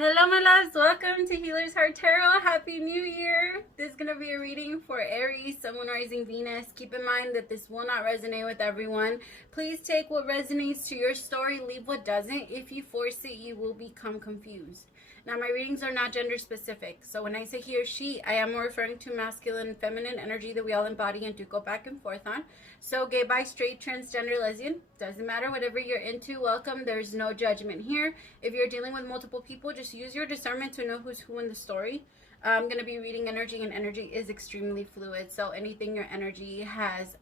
Hello my loves, welcome to Healer's Heart Tarot. Happy New Year. This is going to be a reading for Aries, Sun, Moon, Rising, Venus. Keep in mind that this will not resonate with everyone. Please take what resonates to your story, leave what doesn't. If you force it, you will become confused. Now my readings are not gender specific, so when I say he or she, I am referring to masculine and feminine energy that we all embody and do go back and forth on. So gay, bi, straight, transgender, lesbian, doesn't matter, whatever you're into, welcome. There's no judgment here. If you're dealing with multiple people, just use your discernment to know who's who in the story. I'm going to be reading energy, and energy is extremely fluid, so anything your energy has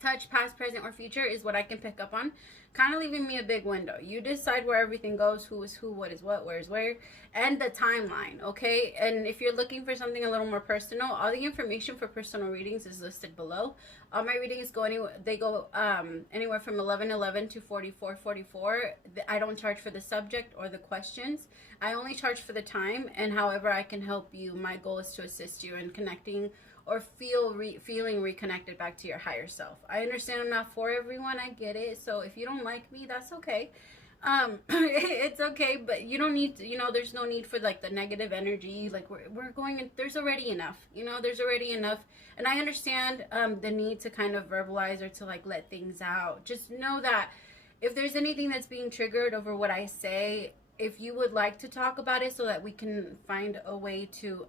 touched, past, present, or future is what I can pick up on, kind of leaving me a big window. You decide where everything goes, who is who, what is what, where is where, and the timeline, okay? And if you're looking for something a little more personal, all the information for personal readings is listed below. All my readings go anywhere, they go anywhere from 11:11 to 44:44. I don't charge for the subject or the questions. I only charge for the time, and however I can help you, my goal is to assist you in connecting or feeling reconnected back to your higher self. I understand I'm not for everyone, I get it. So if you don't like me, that's okay. It's okay, but you don't need to, you know, there's no need for like the negative energy. Like we're going in, there's already enough, you know, there's already enough. And I understand the need to kind of verbalize or to like let things out. Just know that if there's anything that's being triggered over what I say, if you would like to talk about it so that we can find a way to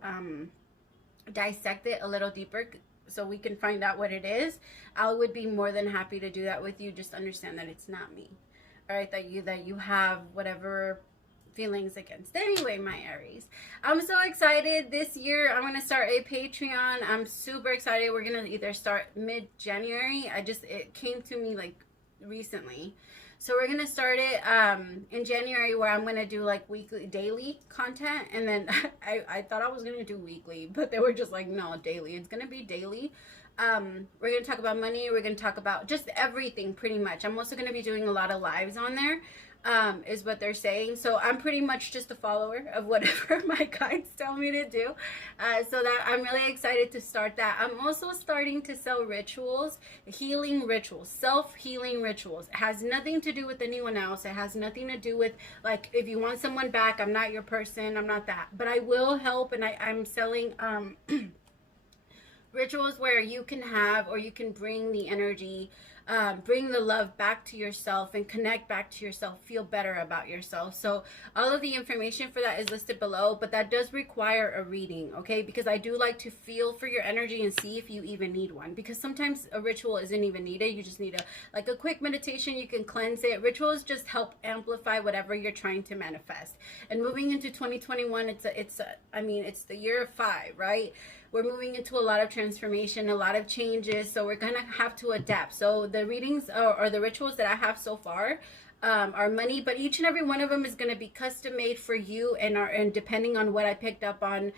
dissect it a little deeper so we can find out what it is, I would be more than happy to do that with you. Just understand that it's not me, all right? That you have whatever feelings against. Anyway, my Aries, I'm so excited. This year I'm gonna start a Patreon. I'm super excited. We're gonna either start mid-January. It came to me like recently. So we're going to start it in January, where I'm going to do like weekly, daily content. And then I thought I was going to do weekly, but they were just like, no, daily. It's going to be daily. We're going to talk about money. We're going to talk about just everything pretty much. I'm also going to be doing a lot of lives on there, is what they're saying. So I'm pretty much just a follower of whatever my guides tell me to do. So that I'm really excited to start that. I'm also starting to sell rituals, healing rituals, self-healing rituals. It has nothing to do with anyone else. It has nothing to do with, like, if you want someone back, I'm not your person. I'm not that. But I will help, and I'm selling rituals where you can have, or you can bring the energy, bring the love back to yourself and connect back to yourself, feel better about yourself. So all of the information for that is listed below, but that does require a reading, okay? Because I do like to feel for your energy and see if you even need one, because sometimes a ritual isn't even needed. You just need a quick meditation. You can cleanse it. Rituals just help amplify whatever you're trying to manifest. And moving into 2021, I mean, it's the year of 5, right? We're moving into a lot of transformation, a lot of changes, so we're gonna have to adapt. So the readings or the rituals that I have so far are money, but each and every one of them is gonna be custom made for you, and depending on what I picked up on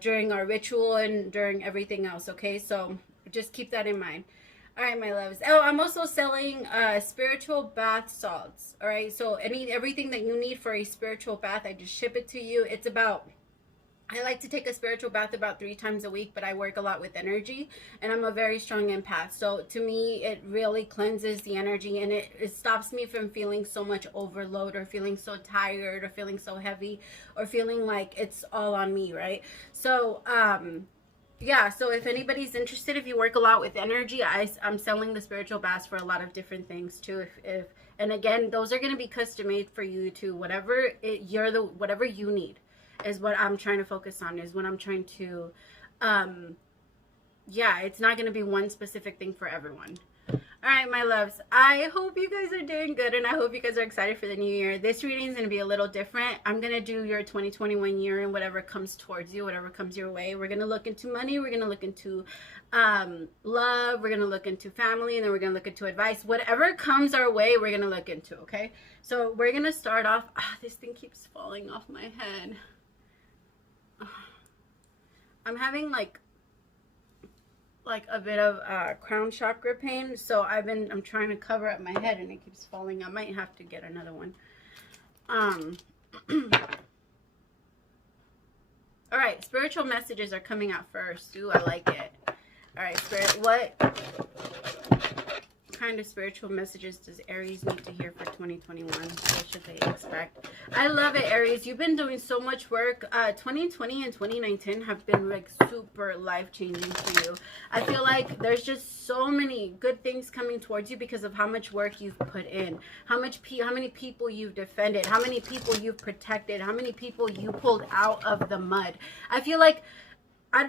during our ritual and during everything else. Okay, so just keep that in mind. All right, my loves. Oh, I'm also selling spiritual bath salts. All right, so everything that you need for a spiritual bath, I just ship it to you. It's about, I like to take a spiritual bath about 3 times a week, but I work a lot with energy, and I'm a very strong empath. So to me, it really cleanses the energy, and it stops me from feeling so much overload, or feeling so tired, or feeling so heavy, or feeling like it's all on me, right? So, yeah, so if anybody's interested, if you work a lot with energy, I'm selling the spiritual baths for a lot of different things too. And again, those are going to be custom made for you to whatever you need. Is what I'm trying to focus on, is what I'm trying to, yeah, it's not going to be one specific thing for everyone. All right, my loves, I hope you guys are doing good, and I hope you guys are excited for the new year. This reading is going to be a little different. I'm going to do your 2021 year, and whatever comes towards you, whatever comes your way. We're going to look into money, we're going to look into love, we're going to look into family, and then we're going to look into advice. Whatever comes our way, we're going to look into, okay? So we're going to start off, this thing keeps falling off my head. I'm having like a bit of crown chakra pain, so I'm trying to cover up my head, and it keeps falling. I might have to get another one. All right, spiritual messages are coming out first. Ooh, I like it. All right, Spirit, what kind of spiritual messages does Aries need to hear for 2021? What should they expect? I love it, Aries. You've been doing so much work. 2020 and 2019 have been like super life-changing for you. I feel like there's just so many good things coming towards you because of how much work you've put in, how many people you've defended, how many people you've protected, how many people you pulled out of the mud. I feel like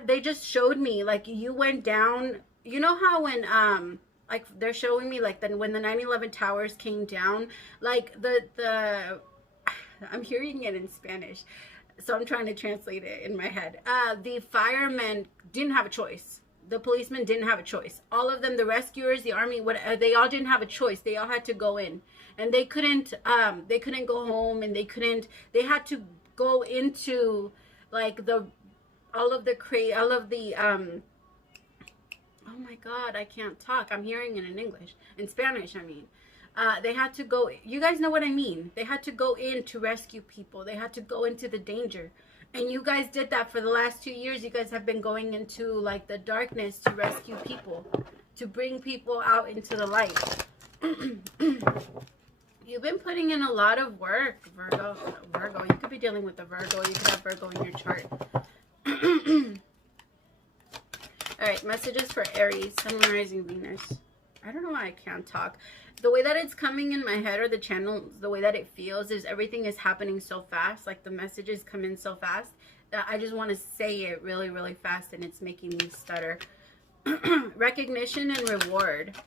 they just showed me, like, you went down. You know how when like they're showing me like when the 9/11 towers came down, like the I'm hearing it in Spanish, so I'm trying to translate it in my head. The firemen didn't have a choice. The policemen didn't have a choice. All of them, the rescuers, the army, they all didn't have a choice. They all had to go in, and they couldn't go home, and they had to go into like all of the oh my God, I can't talk. I'm hearing it in English. In Spanish, I mean. They had to go, you guys know what I mean. They had to go in to rescue people. They had to go into the danger. And you guys did that for the last 2 years. You guys have been going into like the darkness to rescue people, to bring people out into the light. You've been putting in a lot of work, Virgo. You could be dealing with a Virgo. You could have Virgo in your chart. All right, messages for Aries, Sun, Moon, Rising, Venus. I don't know why I can't talk. The way that it's coming in my head, or the channel, the way that it feels is everything is happening so fast. Like the messages come in so fast that I just want to say it really, really fast, and it's making me stutter. Recognition and reward.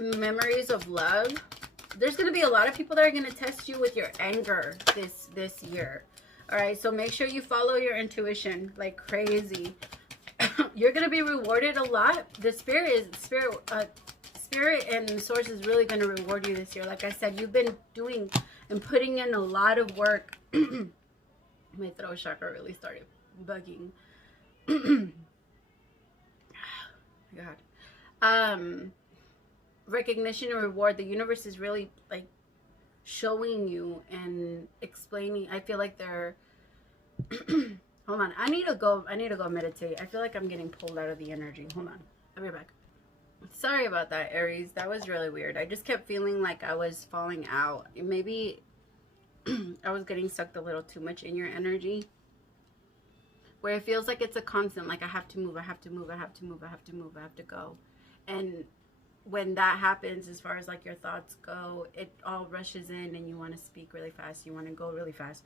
Memories of love. There's going to be a lot of people that are going to test you with your anger this year. All right, so make sure you follow your intuition like crazy. You're going to be rewarded a lot. The spirit and the source is really going to reward you this year. Like I said, you've been doing and putting in a lot of work. My throat chakra really started bugging. God. Recognition and reward. The universe is really like showing you and explaining. I feel like they're hold on, I need to go meditate. I feel like I'm getting pulled out of the energy. Hold on, I'll be back. Sorry about that, Aries. That was really weird. I just kept feeling like I was falling out. Maybe I was getting sucked a little too much in your energy, where it feels like it's a constant, like I have to move, I have to move, I have to move, I have to move, I have to go. And when that happens, as far as like your thoughts go, it all rushes in and you want to speak really fast, you want to go really fast,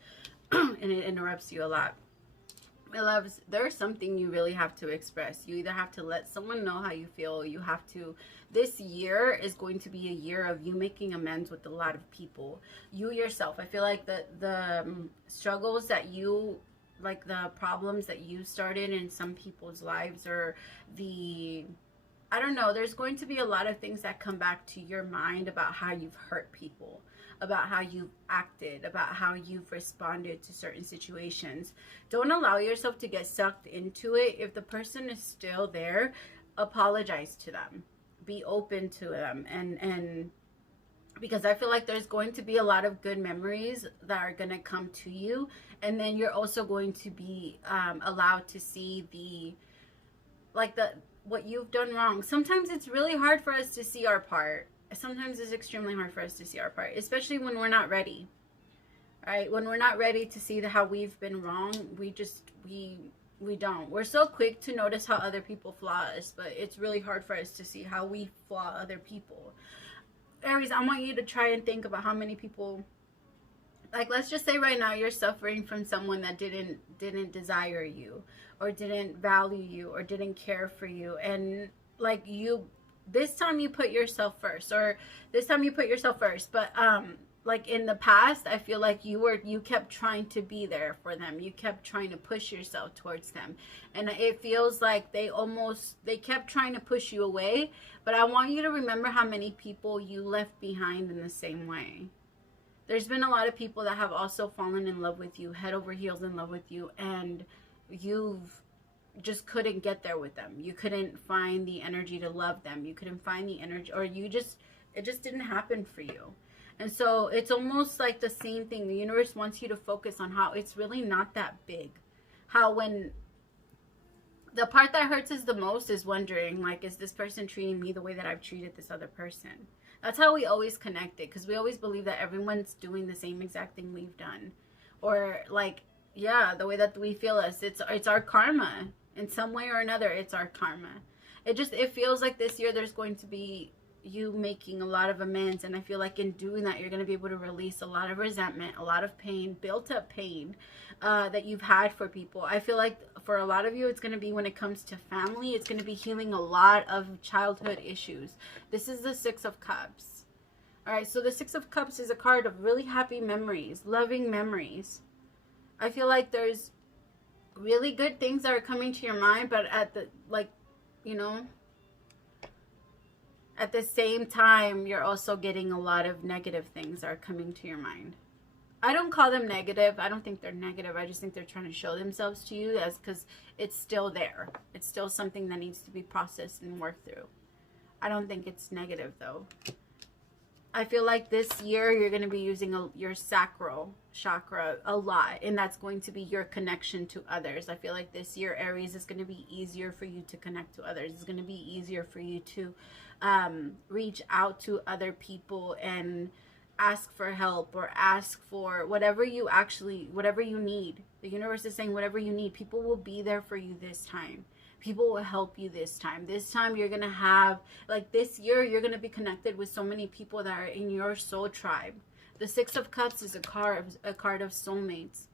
and it interrupts you a lot. My loves, there's something you really have to express. You either have to let someone know how you feel, you have to, this year is going to be a year of you making amends with a lot of people. You yourself, I feel like the struggles that you, like the problems that you started in some people's lives, or I don't know, there's going to be a lot of things that come back to your mind about how you've hurt people, about how you've acted, about how you've responded to certain situations. Don't allow yourself to get sucked into it. If the person is still there, apologize to them. Be open to them. And because I feel like there's going to be a lot of good memories that are going to come to you. And then you're also going to be allowed to see what you've done wrong. Sometimes it's really hard for us to see our part. Sometimes it's extremely hard for us to see our part, especially when we're not ready. All right, when we're not ready to see how we've been wrong, we don't. We're so quick to notice how other people flaw us, but it's really hard for us to see how we flaw other people. Aries, I want you to try and think about how many people, like, let's just say right now you're suffering from someone that didn't desire you, or didn't value you, or didn't care for you, and like this time you put yourself first, but like in the past, I feel like you kept trying to be there for them, you kept trying to push yourself towards them, and it feels like they kept trying to push you away. But I want you to remember how many people you left behind in the same way. There's been a lot of people that have also fallen in love with you, head over heels in love with you, and you've just couldn't get there with them. You couldn't find the energy to love them. You couldn't find the energy, or it just didn't happen for you. And so it's almost like the same thing. The universe wants you to focus on how it's really not that big. How when The part that hurts us the most is wondering, like, is this person treating me the way that I've treated this other person? That's how we always connect it, because we always believe that everyone's doing the same exact thing we've done. Or, like, yeah, the way that we feel us. It's our karma. In some way or another, it's our karma. It feels like this year there's going to be you making a lot of amends, and I feel like in doing that you're going to be able to release a lot of resentment, a lot of pain, built up pain that you've had for people. I feel like for a lot of you it's going to be, when it comes to family, it's going to be healing a lot of childhood issues. This is the Six of Cups. All right, so the Six of Cups is a card of really happy memories, loving memories. I feel like there's really good things that are coming to your mind, but at the, like, you know, at the same time, you're also getting a lot of negative things that are coming to your mind. I don't call them negative. I don't think they're negative. I just think they're trying to show themselves to you, as because it's still there. It's still something that needs to be processed and worked through. I don't think it's negative, though. I feel like this year you're going to be using your sacral chakra a lot, and that's going to be your connection to others. I feel like this year, Aries, is going to be easier for you to connect to others. It's going to be easier for you to reach out to other people and ask for help, or ask for whatever you need. The universe is saying whatever you need, people will be there for you this time. People will help you this time. This time you're going to have, like, this year you're going to be connected with so many people that are in your soul tribe. The Six of Cups is a card of soulmates.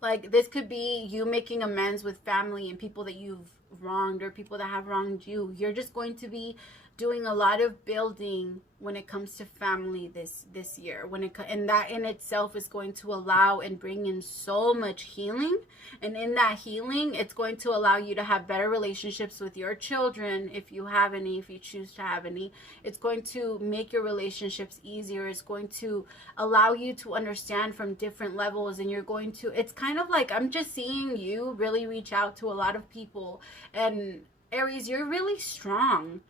Like, this could be you making amends with family and people that you've wronged, or people that have wronged you. You're just going to be doing a lot of building when it comes to family this year, and that in itself is going to allow and bring in so much healing. And in that healing, it's going to allow you to have better relationships with your children, if you have any, if you choose to have any. It's going to make your relationships easier. It's going to allow you to understand from different levels, and it's kind of like, I'm just seeing you really reach out to a lot of people. And Aries, you're really strong.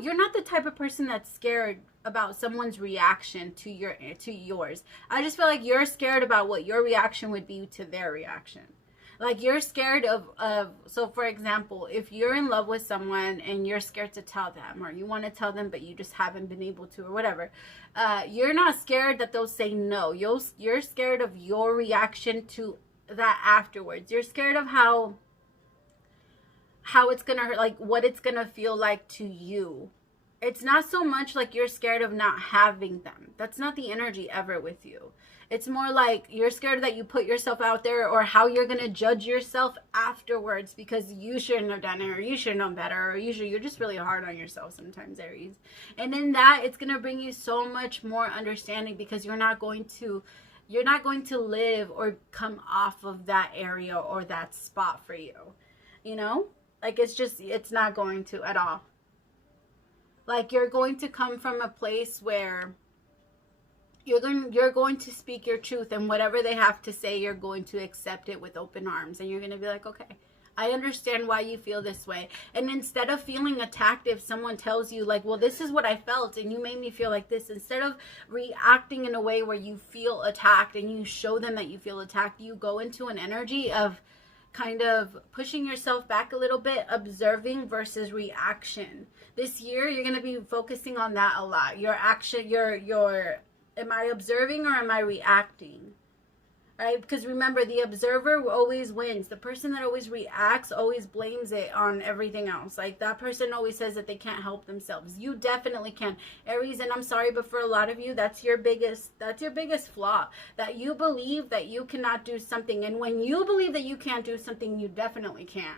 You're not the type of person that's scared about someone's reaction to yours. I just feel like you're scared about what your reaction would be to their reaction. Like, you're scared of so for example, if you're in love with someone and you're scared to tell them, or you want to tell them but you just haven't been able to, or whatever, you're not scared that they'll say no. You're scared of your reaction to that afterwards. You're scared of how it's gonna hurt, like what it's gonna feel like to you. It's not so much like you're scared of not having them. That's not the energy ever with you. It's more like you're scared that you put yourself out there, or how you're gonna judge yourself afterwards because you shouldn't have done it, or you should have known better, or you're just really hard on yourself sometimes, Aries. And in that, it's gonna bring you so much more understanding, because you're not going to live or come off of that area or that spot for you, you know? Like, it's not going to at all. Like, you're going to come from a place where you're going to speak your truth, and whatever they have to say, you're going to accept it with open arms, and you're going to be like, okay, I understand why you feel this way. And instead of feeling attacked, if someone tells you, like, well, this is what I felt and you made me feel like this, instead of reacting in a way where you feel attacked and you show them that you feel attacked, you go into an energy of kind of pushing yourself back a little bit, observing versus reaction. This year, you're going to be focusing on that a lot. Your action, am I observing or am I reacting? Right? Because remember, the observer always wins. The person that always reacts always blames it on everything else. Like, that person always says that they can't help themselves. You definitely can, Aries. And I'm sorry, but for a lot of you, that's your biggest flaw. That you believe that you cannot do something. And when you believe that you can't do something, you definitely can.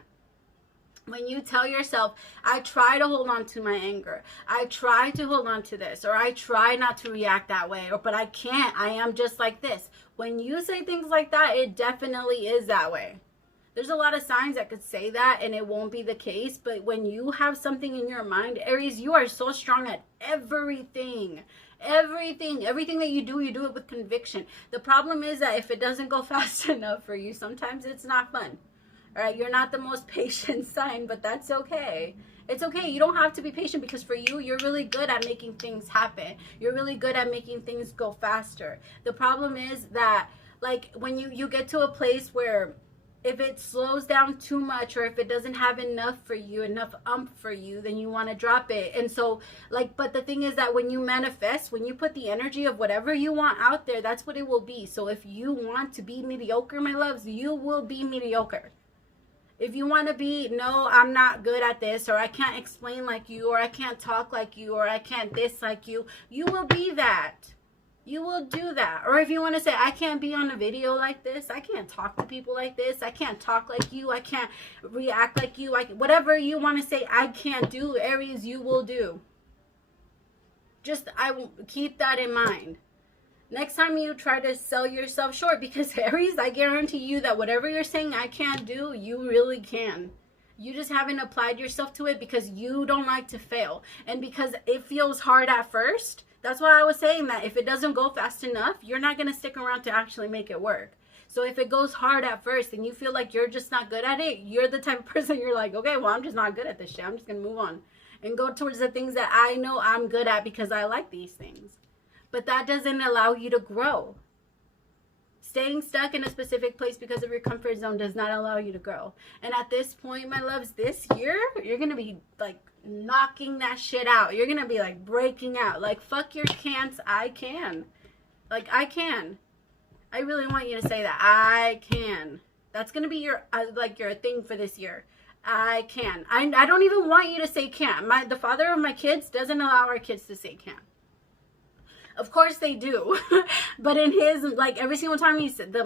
When you tell yourself, I try to hold on to my anger, I try to hold on to this, or I try not to react that way, but I can't, I am just like this. When you say things like that, it definitely is that way. There's a lot of signs that could say that, and it won't be the case. But when you have something in your mind, Aries, you are so strong at everything. Everything that you do it with conviction. The problem is that if it doesn't go fast enough for you, sometimes it's not fun. All right, you're not the most patient sign, but that's okay. It's okay. You don't have to be patient, because for you, you're really good at making things happen. You're really good at making things go faster. The problem is that, like, when you get to a place where if it slows down too much, or if it doesn't have enough for you, enough for you, then you want to drop it. And so, like, but the thing is that when you manifest, when you put the energy of whatever you want out there, that's what it will be. So if you want to be mediocre, my loves, you will be mediocre. If you want to be, no, I'm not good at this, or I can't explain like you, or I can't talk like you, or I can't this like you, you will be that. You will do that. Or if you want to say, I can't be on a video like this, I can't talk to people like this, I can't talk like you, I can't react like you, whatever you want to say I can't do, Aries, you will do. Just, I will keep that in mind. Next time you try to sell yourself short, because Aries, I guarantee you that whatever you're saying I can't do, you really can. You just haven't applied yourself to it because you don't like to fail. And because it feels hard at first. That's why I was saying that if it doesn't go fast enough, you're not going to stick around to actually make it work. So if it goes hard at first and you feel like you're just not good at it, you're the type of person you're like, okay, well, I'm just not good at this shit. I'm just going to move on and go towards the things that I know I'm good at because I like these things. But that doesn't allow you to grow. Staying stuck in a specific place because of your comfort zone does not allow you to grow. And at this point, my loves, this year, you're going to be like knocking that shit out. You're going to be like breaking out. Like, fuck your can'ts, I can. Like, I can. I really want you to say that. I can. That's going to be your, like, your thing for this year. I can. I don't even want you to say can't. The father of my kids doesn't allow our kids to say can't. Of course they do. But in his, like, every single time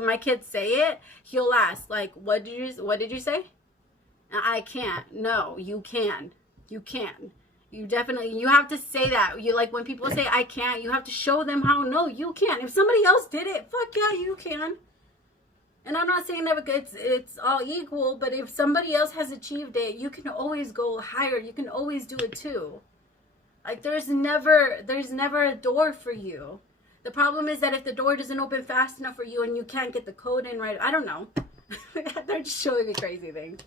my kids say it, he'll ask, like, what did you say? I can't. No, you can. You can. You definitely, you have to say that. You, like, when people say I can't, you have to show them how, no, you can. If somebody else did it, fuck yeah, you can. And I'm not saying that it's all equal, but if somebody else has achieved it, you can always go higher. You can always do it too. Like, there's never a door for you. The problem is that if the door doesn't open fast enough for you and you can't get the code in right, I don't know. They're just showing me crazy things.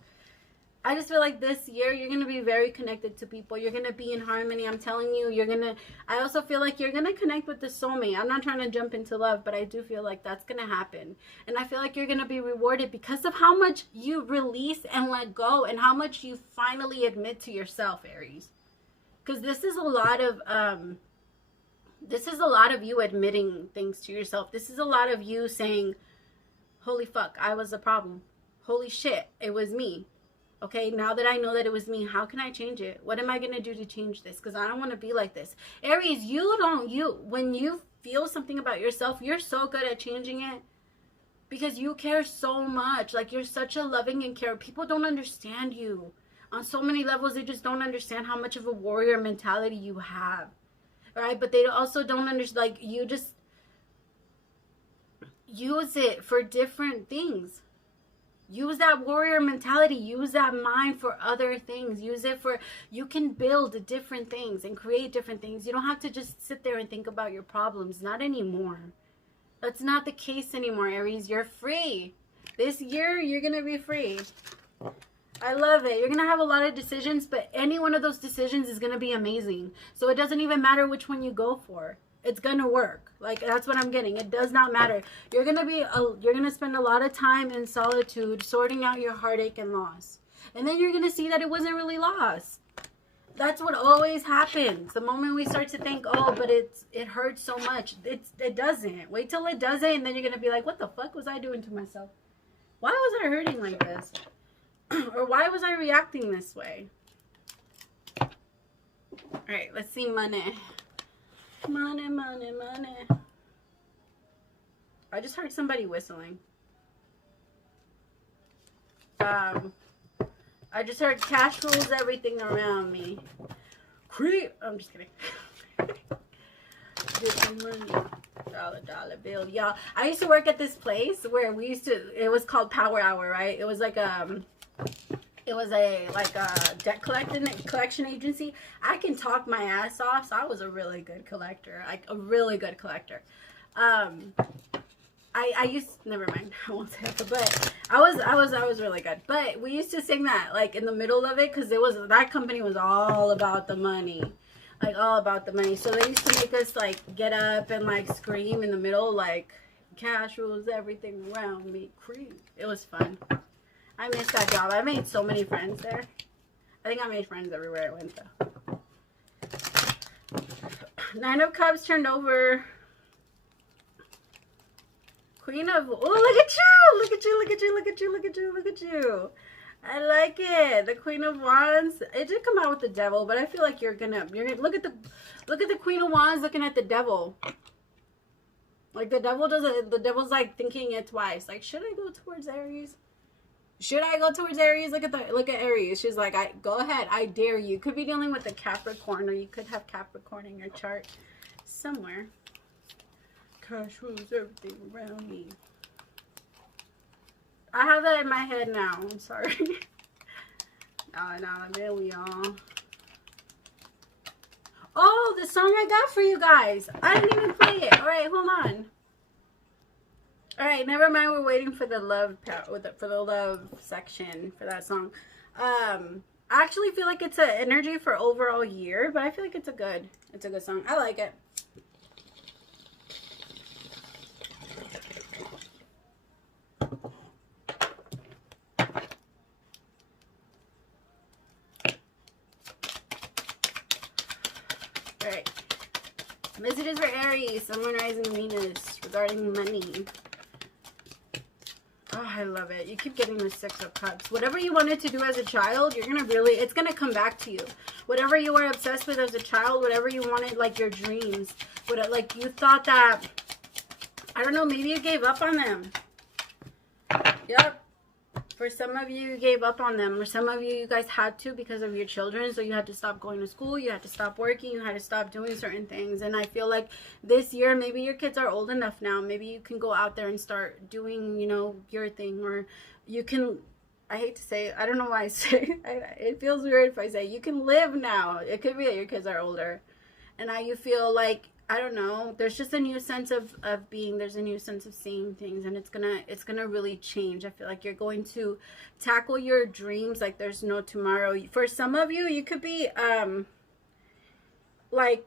I just feel like this year you're going to be very connected to people. You're going to be in harmony. I'm telling you, I also feel like you're going to connect with the soulmate. I'm not trying to jump into love, but I do feel like that's going to happen. And I feel like you're going to be rewarded because of how much you release and let go and how much you finally admit to yourself, Aries. Because this is a lot of you admitting things to yourself. This is a lot of you saying, holy fuck, I was the problem. Holy shit, it was me. Okay, now that I know that it was me, how can I change it? What am I going to do to change this? Because I don't want to be like this. Aries, when you feel something about yourself, you're so good at changing it. Because you care so much. Like, you're such a loving and care. People don't understand you. On so many levels, they just don't understand how much of a warrior mentality you have. Right? But they also don't understand, like, you just use it for different things. Use that warrior mentality. Use that mind for other things. Use it for, you can build different things and create different things. You don't have to just sit there and think about your problems. Not anymore. That's not the case anymore, Aries. You're free. This year, you're going to be free. I love it. You're going to have a lot of decisions, but any one of those decisions is going to be amazing. So it doesn't even matter which one you go for. It's going to work. Like, that's what I'm getting. It does not matter. You're going to spend a lot of time in solitude sorting out your heartache and loss. And then you're going to see that it wasn't really loss. That's what always happens. The moment we start to think, oh, but it hurts so much. It doesn't. Wait till it doesn't, and then you're going to be like, what the fuck was I doing to myself? Why was I hurting like this? Or why was I reacting this way? Alright, let's see money. Money, money, money. I just heard somebody whistling. I just heard cash rules everything around me. Creep. I'm just kidding. Get some money. Dollar bill. Y'all, I used to work at this place where it was called Power Hour, right? It was like it was a debt collection agency. I can talk my ass off, so I was a really good collector. Like, a really good collector. Never mind, I won't say it, but I was really good. But we used to sing that like in the middle of it, because that company was all about the money. Like, all about the money. So they used to make us like get up and like scream in the middle, like, cash rules everything around me. Creep. It was fun. I miss that job. I made so many friends there. I think I made friends everywhere I went though. Nine of Cups turned over. Queen of, oh, look at you, look at you, look at you, look at you, look at you, look at you. I like it. The Queen of Wands. It did come out with the Devil, but I feel like you're gonna look at the Queen of Wands looking at the Devil. Like the devil's like thinking it twice. Like, should I go towards Aries? Should I go towards Aries? Look at Aries. She's like, go ahead. I dare you. Could be dealing with a Capricorn, or you could have Capricorn in your chart somewhere. Cash rules everything around me. I have that in my head now. I'm sorry. $1 y'all. Oh, the song I got for you guys. I didn't even play it. All right, hold on. All right, never mind. We're waiting for the love for the love section for that song. I actually feel like it's an energy for overall year, but I feel like it's a good song. I like it. Alright. Messages for Aries, Sun, Moon, Rising, Venus regarding money. Oh, I love it. You keep getting the Six of Cups. Whatever you wanted to do as a child, you're going to really, it's going to come back to you. Whatever you were obsessed with as a child, whatever you wanted, like your dreams. Like you thought that, I don't know, maybe you gave up on them. Yep. For some of you, you gave up on them. Or some of you, you guys had to because of your children. So you had to stop going to school. You had to stop working. You had to stop doing certain things. And I feel like this year, maybe your kids are old enough now. Maybe you can go out there and start doing, you know, your thing. Or you can, I hate to say it. I don't know why I say it. It feels weird if I say you can live now. It could be that your kids are older. And now you feel like, I don't know, there's just a new sense of being, there's a new sense of seeing things, and it's gonna really change. I feel like you're going to tackle your dreams like there's no tomorrow. For some of you, you could be like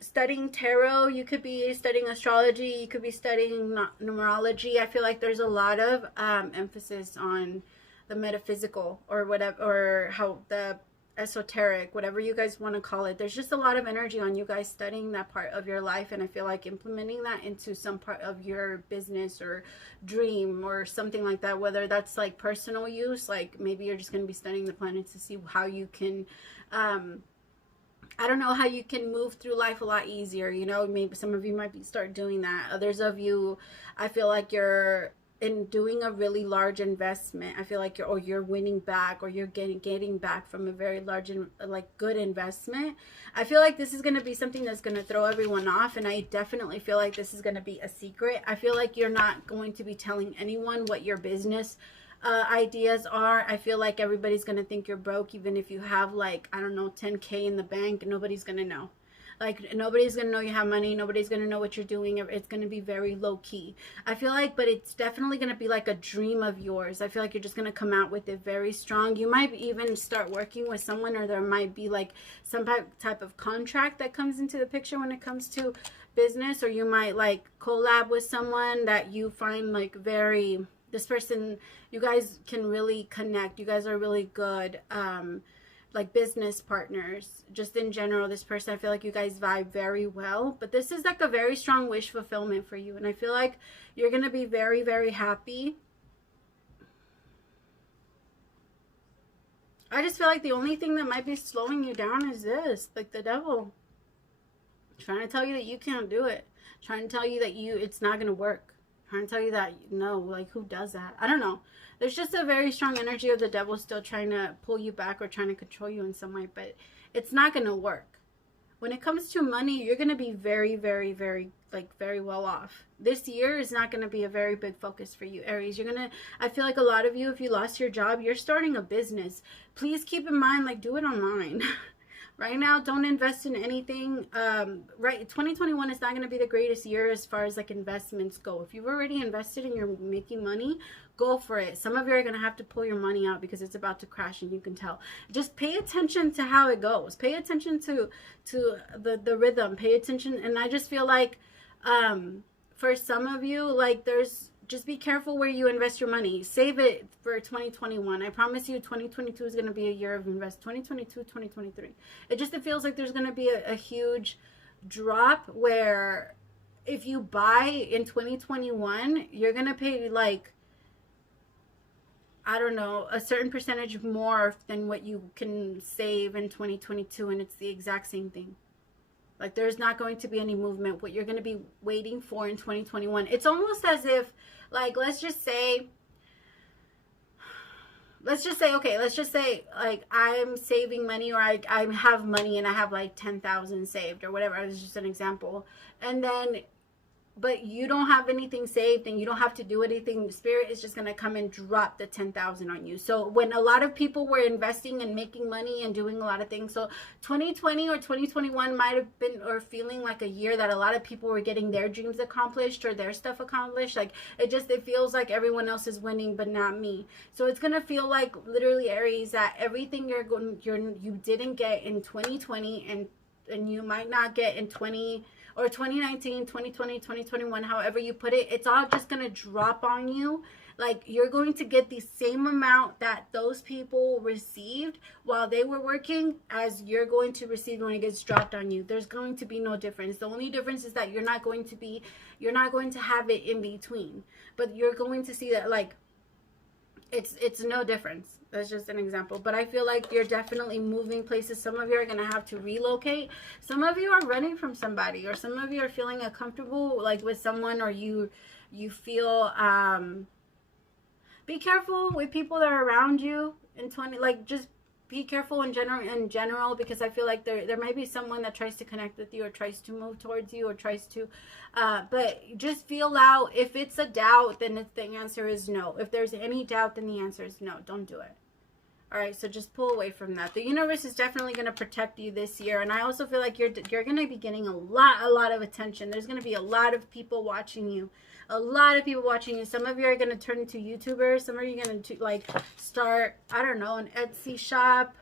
studying tarot, you could be studying astrology, you could be studying numerology. I feel like there's a lot of emphasis on the metaphysical, or whatever, or how the esoteric, whatever you guys want to call it. There's just a lot of energy on you guys studying that part of your life, and I feel like implementing that into some part of your business or dream or something like that, whether that's like personal use, like maybe you're just going to be studying the planets to see how you can I don't know, how you can move through life a lot easier, you know. Maybe some of you might start doing that. Others of you, I feel like you're in doing a really large investment. I feel like you're winning back, or you're getting back from a very large and like good investment. I feel like this is going to be something that's going to throw everyone off, and I definitely feel like this is going to be a secret. I feel like you're not going to be telling anyone what your business ideas are. I feel like everybody's going to think you're broke, even if you have like, I don't know, 10K in the bank. Nobody's going to know. Like, nobody's going to know you have money. Nobody's going to know what you're doing. It's going to be very low key. I feel like, but it's definitely going to be like a dream of yours. I feel like you're just going to come out with it very strong. You might even start working with someone, or there might be like some type of contract that comes into the picture when it comes to business. Or you might like collab with someone that you find like very, this person, you guys can really connect. You guys are really good. Like business partners, just in general. This person, I feel like you guys vibe very well, but this is like a very strong wish fulfillment for you, and I feel like you're gonna be very, very happy. I just feel like the only thing that might be slowing you down is this, like the devil trying to tell you that you can't do it, trying to tell you that it's not gonna work, trying to tell you that no, like who does that? I don't know. There's just a very strong energy of the devil still trying to pull you back or trying to control you in some way, but it's not going to work. When it comes to money, you're going to be very, very, very, like very well off. This year is not going to be a very big focus for you, Aries. You're going to, I feel like a lot of you, if you lost your job, you're starting a business. Please keep in mind, like, do it online. Right now, don't invest in anything. Right, 2021 is not going to be the greatest year as far as like investments go. If you've already invested and you're making money, go for it. Some of you are going to have to pull your money out because it's about to crash, and you can tell. Just pay attention to how it goes. Pay attention to the rhythm. Pay attention. And I just feel like for some of you, like there's just be careful where you invest your money. Save it for 2021. I promise you 2022 is going to be a year of invest. 2022, 2023. It feels like there's going to be a huge drop where if you buy in 2021, you're going to pay like, I don't know, a certain percentage more than what you can save in 2022, and it's the exact same thing. Like, there's not going to be any movement. What you're going to be waiting for in 2021, it's almost as if, like, let's just say, like, I'm saving money, or I have money and I have like 10,000 saved or whatever. It's just an example. And then, but you don't have anything saved and you don't have to do anything. Spirit is just going to come and drop the 10,000 on you. So when a lot of people were investing and making money and doing a lot of things, so 2020 or 2021 might have been, or feeling like a year that a lot of people were getting their dreams accomplished or their stuff accomplished. Like, it feels like everyone else is winning, but not me. So it's going to feel like, literally, Aries, that everything you didn't get in 2020 and you might not get in 2019, 2020, 2021, however you put it, it's all just going to drop on you. Like, you're going to get the same amount that those people received while they were working as you're going to receive when it gets dropped on you. There's going to be no difference. The only difference is that you're not going to have it in between. But you're going to see that, like, it's no difference. That's just an example. But I feel like you're definitely moving places. Some of you are going to have to relocate. Some of you are running from somebody, or some of you are feeling uncomfortable, like, with someone, or you feel, be careful with people that are around you in 20, like, just be careful in general, because I feel like there might be someone that tries to connect with you, or tries to move towards you, or tries to, but just feel out. If it's a doubt, then the answer is no. If there's any doubt, then the answer is no. Don't do it. All right, so just pull away from that. The universe is definitely going to protect you this year, and I also feel like you're going to be getting a lot of attention. There's going to be a lot of people watching you. A lot of people watching you. Some of you are going to turn into YouTubers. Some of you are going to, like, start, I don't know, an Etsy shop.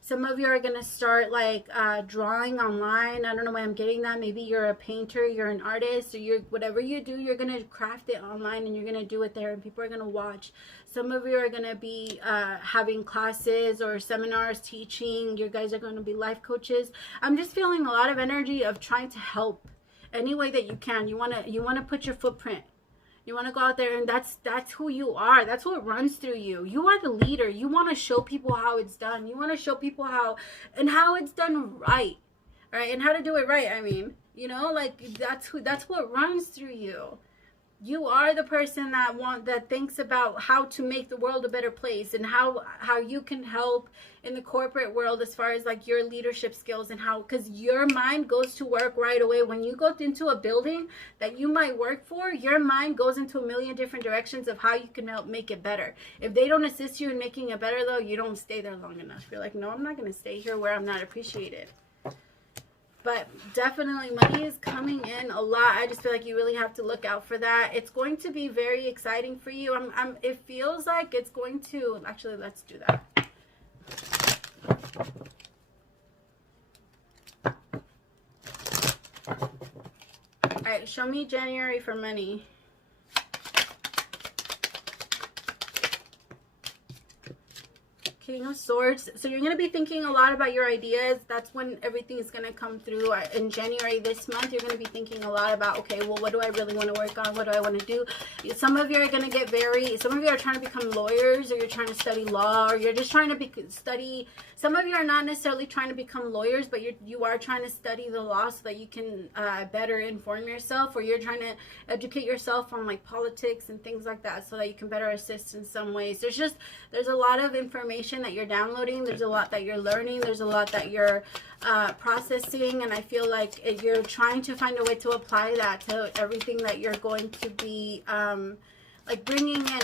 Some of you are going to start, like, drawing online. I don't know why I'm getting that. Maybe you're a painter, you're an artist, or whatever you do, you're going to craft it online, and you're going to do it there, and people are going to watch. Some of you are going to be having classes or seminars, teaching. You guys are going to be life coaches. I'm just feeling a lot of energy of trying to help any way that you can. You want to put your footprint. You want to go out there, and that's who you are. That's what runs through you. You are the leader. You want to show people how it's done. You want to show people how it's done right. All right, and how to do it right. I mean, you know, like, that's what runs through you. You are the person that thinks about how to make the world a better place, and how you can help in the corporate world as far as, like, your leadership skills, and how, because your mind goes to work right away. When you go into a building that you might work for, your mind goes into a million different directions of how you can help make it better. If they don't assist you in making it better, though, you don't stay there long enough. You're like, no, I'm not going to stay here where I'm not appreciated. But definitely money is coming in a lot. I just feel like you really have to look out for that. It's going to be very exciting for you. It feels like it's going to, actually, let's do that. All right, show me January for money. King of Swords. So you're going to be thinking a lot about your ideas. That's when everything is going to come through. In January this month, you're going to be thinking a lot about, okay, well, what do I really want to work on? What do I want to do? Some of you are going to get some of you are trying to become lawyers, or you're trying to study law, or you're just trying to study. Some of you are not necessarily trying to become lawyers, but you are trying to study the law so that you can better inform yourself, or you're trying to educate yourself on, like, politics and things like that, so that you can better assist in some ways. There's a lot of information that you're downloading. There's a lot that you're learning. There's a lot that you're processing, and I feel like you're trying to find a way to apply that to everything that you're going to be like, bringing in.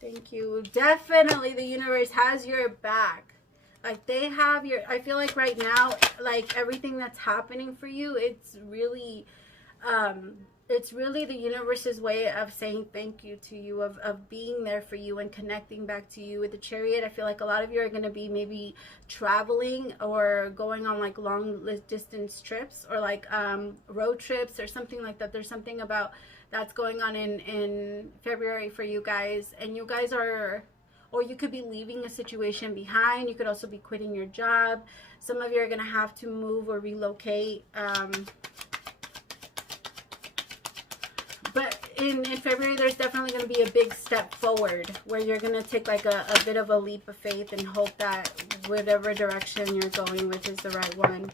Thank you. Definitely the universe has your back. Like, they have your, I feel like right now, like, everything that's happening for you, it's really It's really the universe's way of saying thank you to you, of being there for you and connecting back to you. With the Chariot, I feel like a lot of you are going to be maybe traveling or going on like long distance trips, or like road trips or something like that. There's something about that's going on in February for you guys, and you guys are, or you could be leaving a situation behind. You could also be quitting your job. Some of you are going to have to move or relocate. But in February, there's definitely going to be a big step forward where you're going to take like a bit of a leap of faith and hope that whatever direction you're going with is the right one.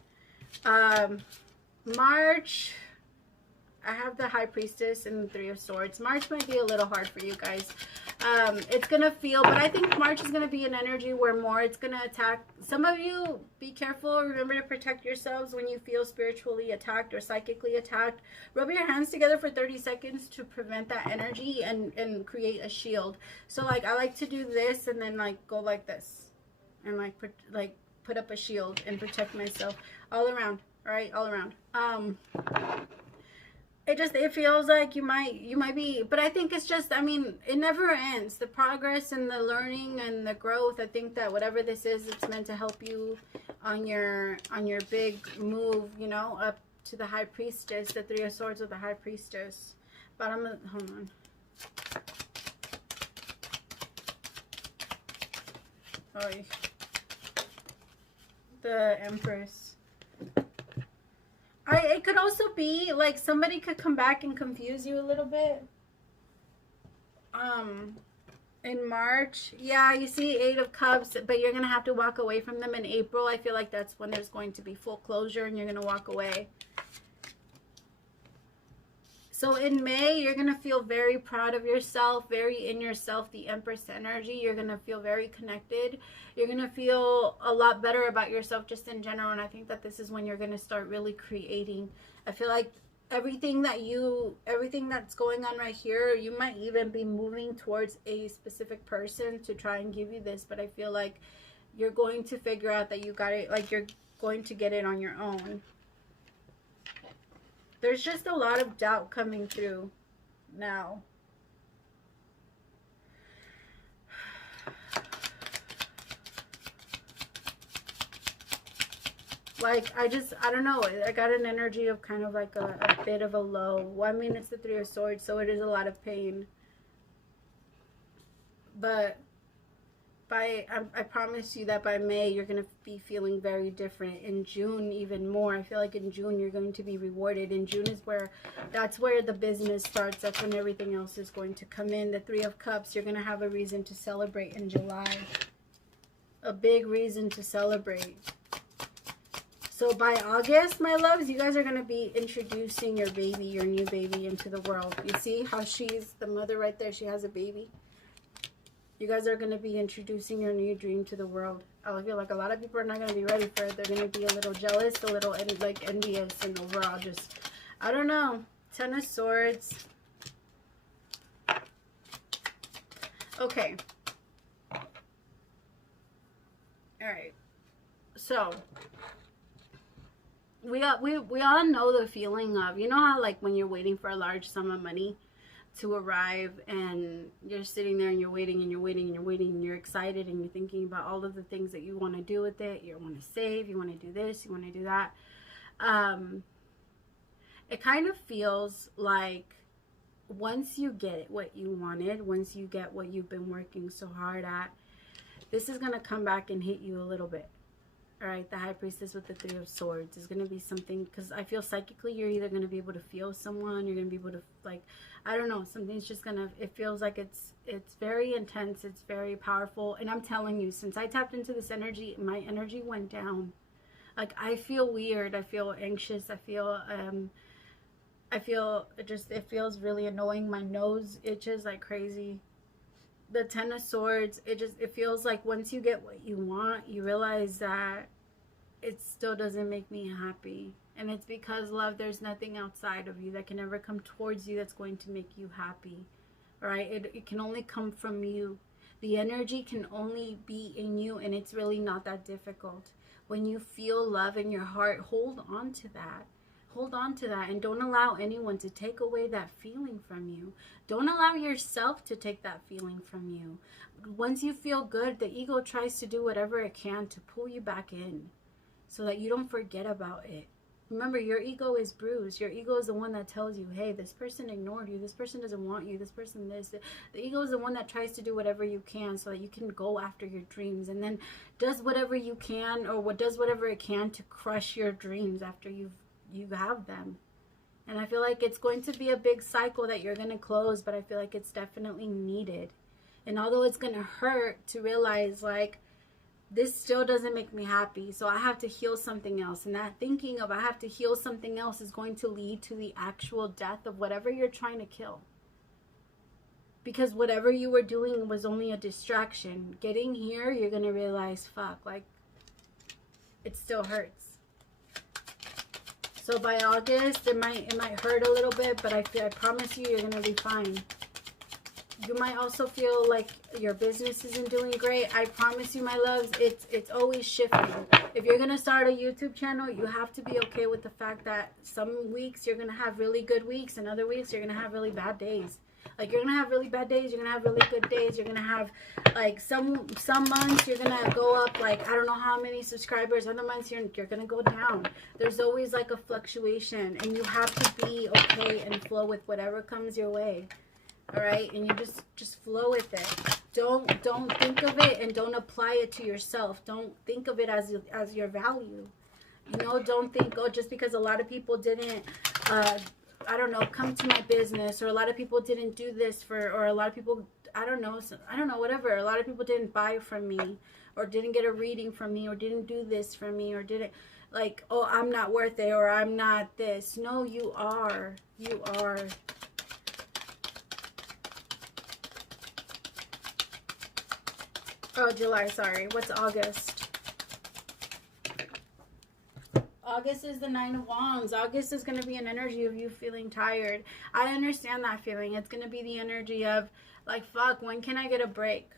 March, I have the High Priestess and the Three of Swords. March might be a little hard for you guys. It's going to feel, but I think March is going to be an energy where more it's going to attack. Some of you, be careful. Remember to protect yourselves when you feel spiritually attacked or psychically attacked. Rub your hands together for 30 seconds to prevent that energy and create a shield. So like I like to do this and then like go like this and like put up a shield and protect myself all around. All right, all around. It feels like you might be, but I think it's just, I mean, it never ends. The progress and the learning and the growth. I think that whatever this is, it's meant to help you on your big move, you know, up to the High Priestess, the Three of Swords with the High Priestess. But hold on. Oh, the Empress. It could also be like somebody could come back and confuse you a little bit. In March, yeah, you see 8 of Cups, but you're gonna have to walk away from them in April. I feel like that's when there's going to be full closure and you're gonna walk away. So in May, you're going to feel very proud of yourself, very in yourself, the Empress energy. You're going to feel very connected. You're going to feel a lot better about yourself just in general. And I think that this is when you're going to start really creating. I feel like everything that's going on right here, you might even be moving towards a specific person to try and give you this. But I feel like you're going to figure out that you got it, like you're going to get it on your own. There's just a lot of doubt coming through now. Like, I don't know. I got an energy of kind of like a bit of a low. Well, I mean, it's the Three of Swords, so it is a lot of pain. But I promise you that by May, you're going to be feeling very different. In June, even more. I feel like in June, you're going to be rewarded. In June is that's where the business starts. That's when everything else is going to come in. The Three of Cups, you're going to have a reason to celebrate in July. A big reason to celebrate. So by August, my loves, you guys are going to be introducing your baby, your new baby, into the world. You see how she's the mother right there? She has a baby. You guys are going to be introducing your new dream to the world. I feel like a lot of people are not going to be ready for it. They're going to be a little jealous, a little like envious, and overall just, I don't know. 10 of Swords. Okay. All right. So, we all know the feeling of, you know how like when you're waiting for a large sum of money to arrive and you're sitting there and you're waiting and you're waiting and you're waiting and you're excited and you're thinking about all of the things that you want to do with it. You want to save, you want to do this, you want to do that. It kind of feels like once you get what you wanted, once you get what you've been working so hard at, this is going to come back and hit you a little bit. All right, the High Priestess with the Three of Swords is going to be something, because I feel psychically you're either going to be able to feel someone, you're going to be able to, like, I don't know, something's just going to, it feels like it's very intense, it's very powerful. And I'm telling you, since I tapped into this energy, my energy went down. Like, I feel weird, I feel anxious, I feel it feels really annoying. My nose itches like crazy. The 10 of Swords, it feels like once you get what you want, you realize that it still doesn't make me happy. And it's because, love, there's nothing outside of you that can ever come towards you that's going to make you happy. Right? It can only come from you. The energy can only be in you, and it's really not that difficult. When you feel love in your heart, hold on to that. Hold on to that and don't allow anyone to take away that feeling from you. Don't allow yourself to take that feeling from you. Once you feel good, the ego tries to do whatever it can to pull you back in so that you don't forget about it. Remember, your ego is bruised. Your ego is the one that tells you, hey, this person ignored you. This person doesn't want you. This person this. The ego is the one that tries to do whatever you can so that you can go after your dreams, and then does whatever you can, or does whatever it can to crush your dreams after you have them. And I feel like it's going to be a big cycle that you're going to close, but I feel like it's definitely needed. And although it's going to hurt to realize, like, this still doesn't make me happy, so I have to heal something else. And that thinking of I have to heal something else is going to lead to the actual death of whatever you're trying to kill. Because whatever you were doing was only a distraction. Getting here, you're going to realize, fuck, like, it still hurts. So by August, it might hurt a little bit, but I promise you, you're going to be fine. You might also feel like your business isn't doing great. I promise you, my loves, it's always shifting. If you're going to start a YouTube channel, you have to be okay with the fact that some weeks you're going to have really good weeks, and other weeks you're going to have really bad days. Like, you're going to have really bad days, you're going to have really good days, you're going to have, like, some months you're going to go up, like, I don't know how many subscribers, other months you're going to go down. There's always, like, a fluctuation, and you have to be okay and flow with whatever comes your way. All right, and you just flow with it. Don't think of it and don't apply it to yourself. Don't think of it as your value. You know, don't think, oh, just because a lot of people didn't, I don't know, come to my business, or a lot of people didn't do this or a lot of people, I don't know, whatever. A lot of people didn't buy from me, or didn't get a reading from me, or didn't do this for me, or didn't, like, oh, I'm not worth it, or I'm not this. No, you are. You are. Oh, July, sorry. What's August? August is the Nine of Wands. August is going to be an energy of you feeling tired. I understand that feeling. It's going to be the energy of, like, fuck, when can I get a break?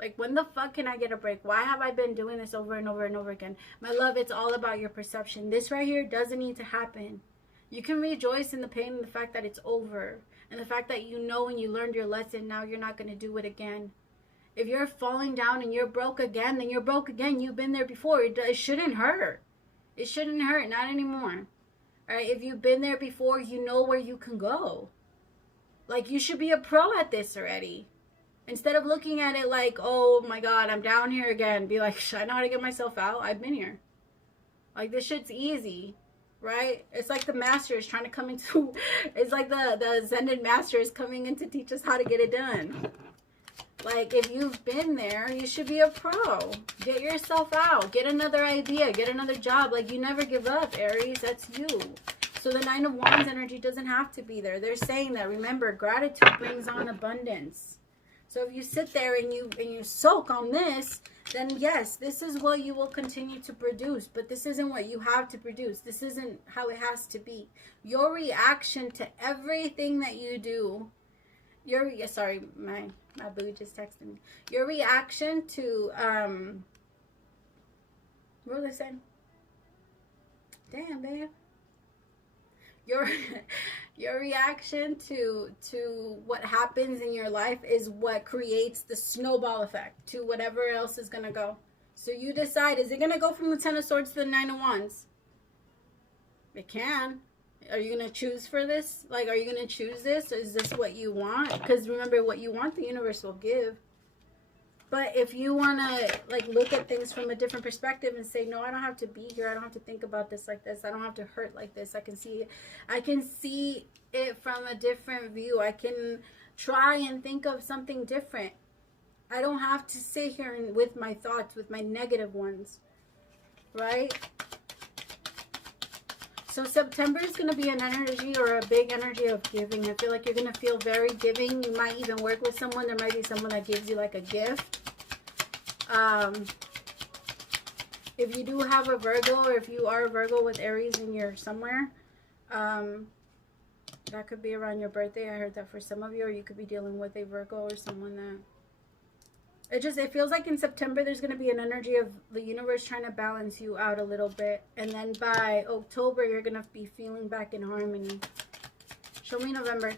Like, when the fuck can I get a break? Why have I been doing this over and over and over again? My love, it's all about your perception. This right here doesn't need to happen. You can rejoice in the pain and the fact that it's over. And the fact that you know when you learned your lesson, now you're not going to do it again. If you're falling down and you're broke again, then you're broke again. You've been there before. It shouldn't hurt. It shouldn't hurt. Not anymore. All right? If you've been there before, you know where you can go. Like, you should be a pro at this already. Instead of looking at it like, oh my God, I'm down here again. Be like, I know how to get myself out. I've been here. Like, this shit's easy. Right? It's like the master is trying to come into, it's like the Zen master is coming in to teach us how to get it done. Like, if you've been there, you should be a pro. Get yourself out. Get another idea. Get another job. Like, you never give up, Aries. That's you. So the Nine of Wands energy doesn't have to be there. They're saying that, remember, gratitude brings on abundance. So if you sit there and you soak on this, then yes, this is what you will continue to produce. But this isn't what you have to produce. This isn't how it has to be. Your reaction to everything that you do, sorry, my boo just texted me. Your reaction to, what was I saying? Damn, babe. Your reaction to what happens in your life is what creates the snowball effect to whatever else is going to go. So you decide, is it going to go from the Ten of Swords to the Nine of Wands? It can. Are you going to choose for this? Like, are you going to choose this? Is this what you want? Because remember, what you want, the universe will give. But if you want to, like, look at things from a different perspective and say, no, I don't have to be here. I don't have to think about this like this. I don't have to hurt like this. I can see it from a different view. I can try and think of something different. I don't have to sit here with my thoughts, with my negative ones. Right? So September is going to be an energy, or a big energy of giving. I feel like you're going to feel very giving. You might even work with someone. There might be someone that gives you like a gift. If you do have a Virgo, or if you are a Virgo with Aries and you're somewhere, that could be around your birthday. I heard that for some of you, or you could be dealing with a Virgo or someone that It feels like in September there's going to be an energy of the universe trying to balance you out a little bit. And then by October, you're going to be feeling back in harmony. Show me November.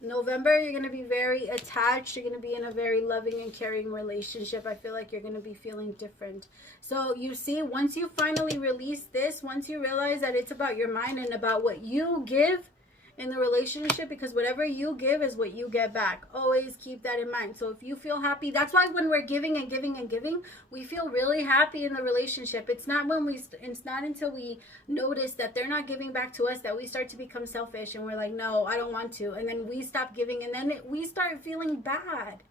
November, you're going to be very attached. You're going to be in a very loving and caring relationship. I feel like you're going to be feeling different. So you see, once you finally release this, once you realize that it's about your mind and about what you give in the relationship, because whatever you give is what you get back. Always keep that in mind. So if you feel happy, that's why when we're giving and giving and giving, we feel really happy in the relationship. It's not until we notice that they're not giving back to us that we start to become selfish and we're like, no, I don't want to. And then we stop giving, and then we start feeling bad.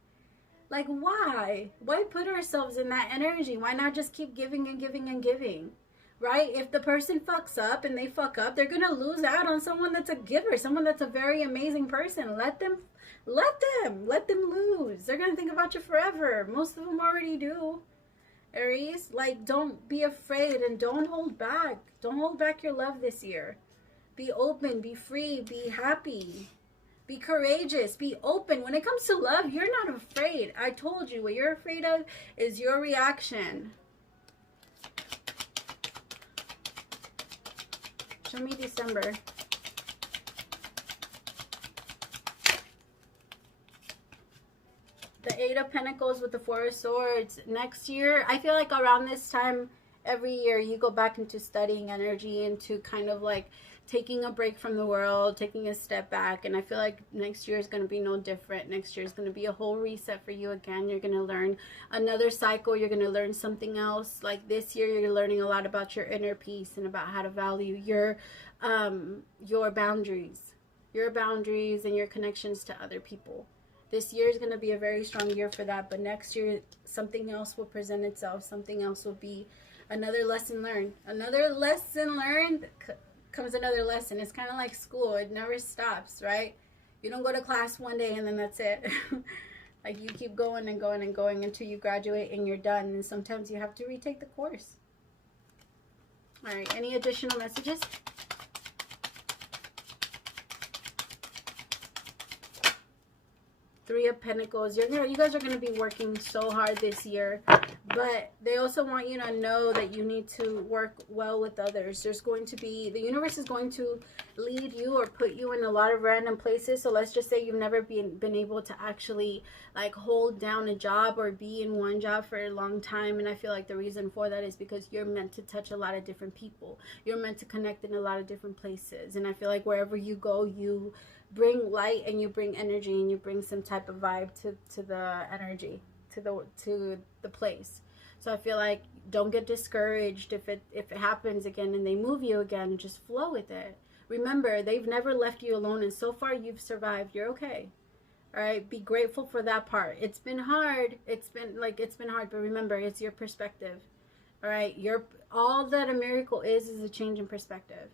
Like, why put ourselves in that energy? Why not just keep giving and giving and giving? Right? If the person fucks up and they fuck up, they're going to lose out on someone that's a giver, someone that's a very amazing person. Let them lose. They're going to think about you forever. Most of them already do. Aries, like, don't be afraid and don't hold back. Don't hold back your love this year. Be open, be free, be happy. Be courageous, be open. When it comes to love, you're not afraid. I told you, what you're afraid of is your reaction. Show me December. The Eight of Pentacles with the Four of Swords. Next year, I feel like around this time, every year, you go back into studying energy, into kind of like taking a break from the world, taking a step back. And I feel like next year is going to be no different. Next year is going to be a whole reset for you again. You're going to learn another cycle. You're going to learn something else. Like this year, you're learning a lot about your inner peace and about how to value your boundaries. Your boundaries and your connections to other people. This year is going to be a very strong year for that. But next year, something else will present itself. Something else will be another lesson learned. Another lesson learned comes another lesson. It's kind of like school. It never stops, right? You don't go to class one day and then that's it. Like, you keep going and going and going until you graduate and you're done. And sometimes you have to retake the course. All right, any additional messages? Three of Pentacles. You guys are going to be working so hard this year, but they also want you to know that you need to work well with others. There's going to be, the universe is going to lead you or put you in a lot of random places. So let's just say you've never been able to actually like hold down a job or be in one job for a long time. And I feel like the reason for that is because you're meant to touch a lot of different people. You're meant to connect in a lot of different places. And I feel like wherever you go, you bring light and you bring energy and you bring some type of vibe to the energy, to the place. So I feel like don't get discouraged if it happens again and they move you again. Just flow with it. Remember, they've never left you alone, and so far you've survived. You're okay. All right, be grateful for that part. It's been hard. It's been hard, but remember, it's your perspective. All right, all that a miracle is a change in perspective.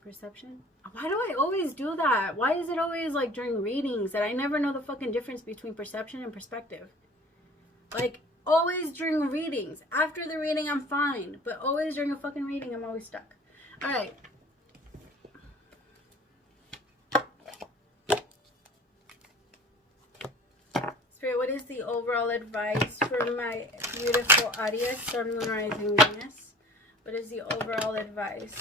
Perception? Why do I always do that? Why is it always like during readings that I never know the fucking difference between perception and perspective? Like, always during readings. After the reading, I'm fine. But always during a fucking reading, I'm always stuck. Alright. Spirit, what is the overall advice for my beautiful Aries, Sun, Moon, Rising, Venus? What is the overall advice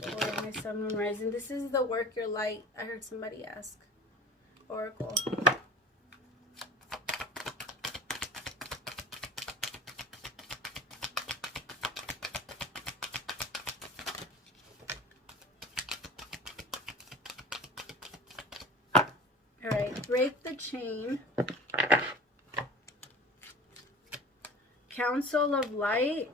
for my Sun, Moon, Rising? This is the work your light. I heard somebody ask. Oracle. Alright, break the chain. Council of Light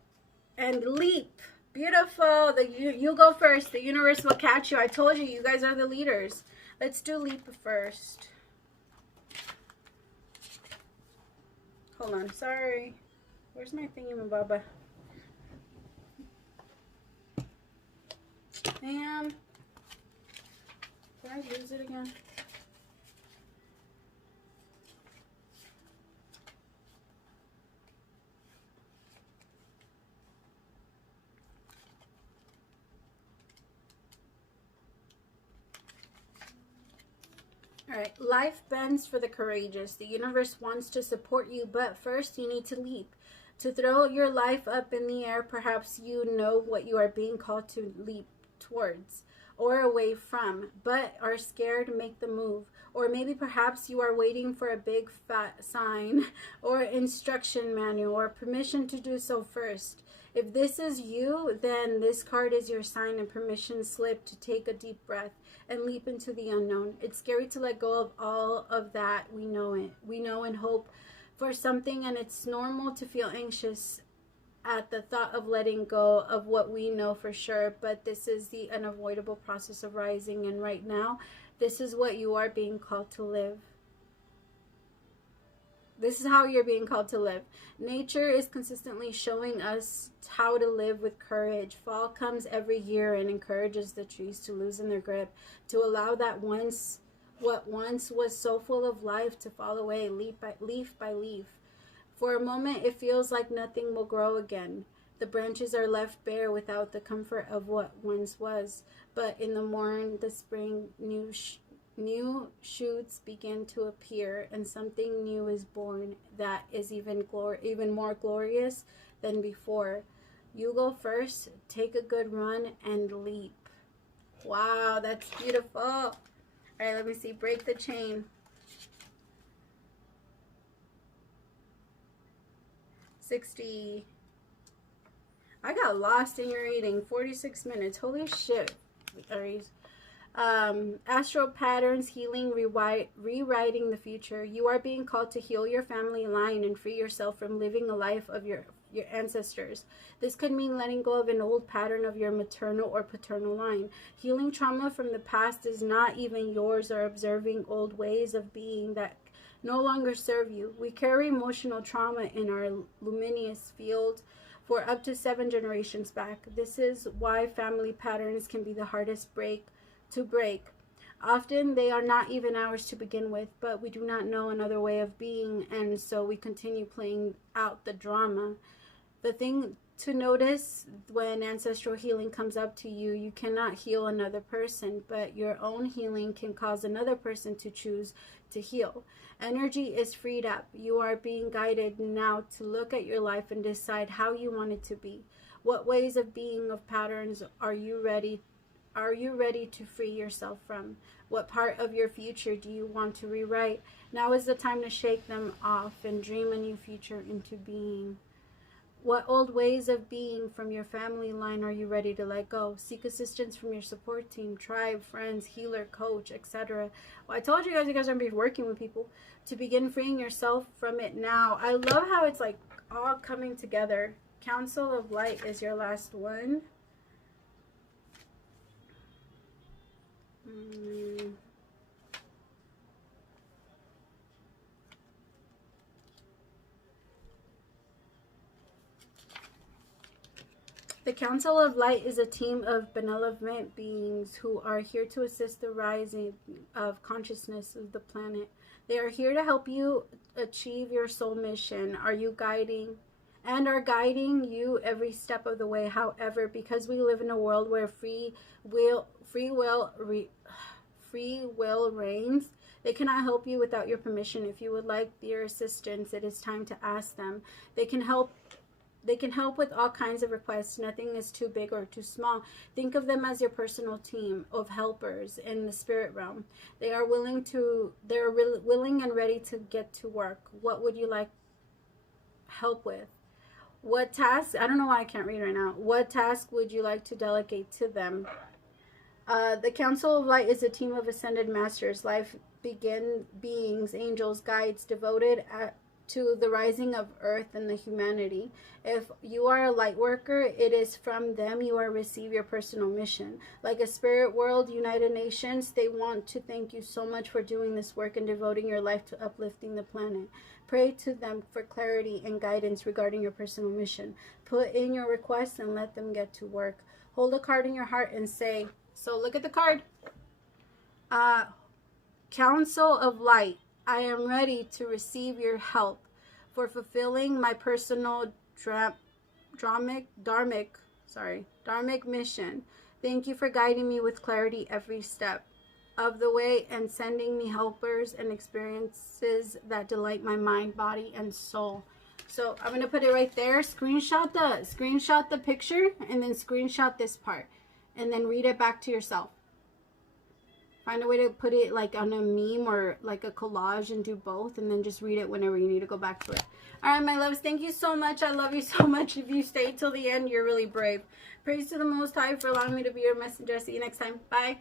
and leap. Beautiful. You go first. The universe will catch you. I told you, you guys are the leaders. Let's do leap first. Hold on. Sorry. Where's my thingy-mababa? Man. Did I lose it again? Alright, life bends for the courageous. The universe wants to support you, but first you need to leap. To throw your life up in the air, perhaps you know what you are being called to leap towards or away from, but are scared to make the move. Or maybe perhaps you are waiting for a big fat sign or instruction manual or permission to do so first. If this is you, then this card is your sign and permission slip to take a deep breath and leap into the unknown. It's scary to let go of all of that. We know it. We know and hope for something, and it's normal to feel anxious at the thought of letting go of what we know for sure, but this is the unavoidable process of rising, and right now, this is what you are being called to live. This is how you're being called to live. Nature is consistently showing us how to live with courage. Fall comes every year and encourages the trees to loosen their grip, to allow that what once was so full of life to fall away leaf by leaf. For a moment, it feels like nothing will grow again. The branches are left bare without the comfort of what once was. But in the morn, the spring, new shoots begin to appear, and something new is born that is even more glorious than before. You go first, take a good run, and leap. Wow, that's beautiful. All right, let me see. Break the chain. 60. I got lost in your reading. 46 minutes. Holy shit, Aries. Astral patterns, healing, rewriting the future. You are being called to heal your family line and free yourself from living a life of your ancestors. This could mean letting go of an old pattern of your maternal or paternal line. Healing trauma from the past is not even yours, or observing old ways of being that no longer serve you. We carry emotional trauma in our luminous field for up to 7 generations back. This is why family patterns can be the hardest to break. Often they are not even ours to begin with, but we do not know another way of being, and so we continue playing out the drama. The thing to notice when ancestral healing comes up to you, you cannot heal another person, but your own healing can cause another person to choose to heal. Energy is freed up. You are being guided now to look at your life and decide how you want it to be. What ways of being of patterns are you ready to free yourself from? What part of your future do you want to rewrite? Now is the time to shake them off and dream a new future into being. What old ways of being from your family line are you ready to let go? Seek assistance from your support team, tribe, friends, healer, coach, etc. Well, I told you guys are going to be working with people to begin freeing yourself from it now. I love how it's like all coming together. Council of Light is your last one. The Council of Light is a team of benevolent beings who are here to assist the rising of consciousness of the planet. They are here to help you achieve your soul mission. Are guiding you every step of the way. However, because we live in a world where free will reigns, they cannot help you without your permission. If you would like their assistance, it is time to ask them. They can help with all kinds of requests. Nothing is too big or too small. Think of them as your personal team of helpers in the spirit realm. They are willing and ready to get to work. What would you like help with? What task? I don't know why I can't read right now. What task would you like to delegate to them? The Council of Light is a team of ascended masters, life beings, angels, guides, devoted to the rising of earth and the humanity. If you are a light worker, it is from them you are receive your personal mission. Like a spirit world, United Nations, they want to thank you so much for doing this work and devoting your life to uplifting the planet. Pray to them for clarity and guidance regarding your personal mission. Put in your requests and let them get to work. Hold a card in your heart and say, so look at the card. Council of Light, I am ready to receive your help for fulfilling my personal dharmic mission. Thank you for guiding me with clarity every step. of the way and sending me helpers and experiences that delight my mind, body, and soul. So I'm going to put it right there. Screenshot the picture and then screenshot this part and then read it back to yourself. Find a way to put it like on a meme or like a collage and do both, and then just read it whenever you need to go back to it. All right, my loves, thank you so much. I love you so much. If you stayed till the end, you're really brave. Praise to the Most High for allowing me to be your messenger. See you next time. Bye.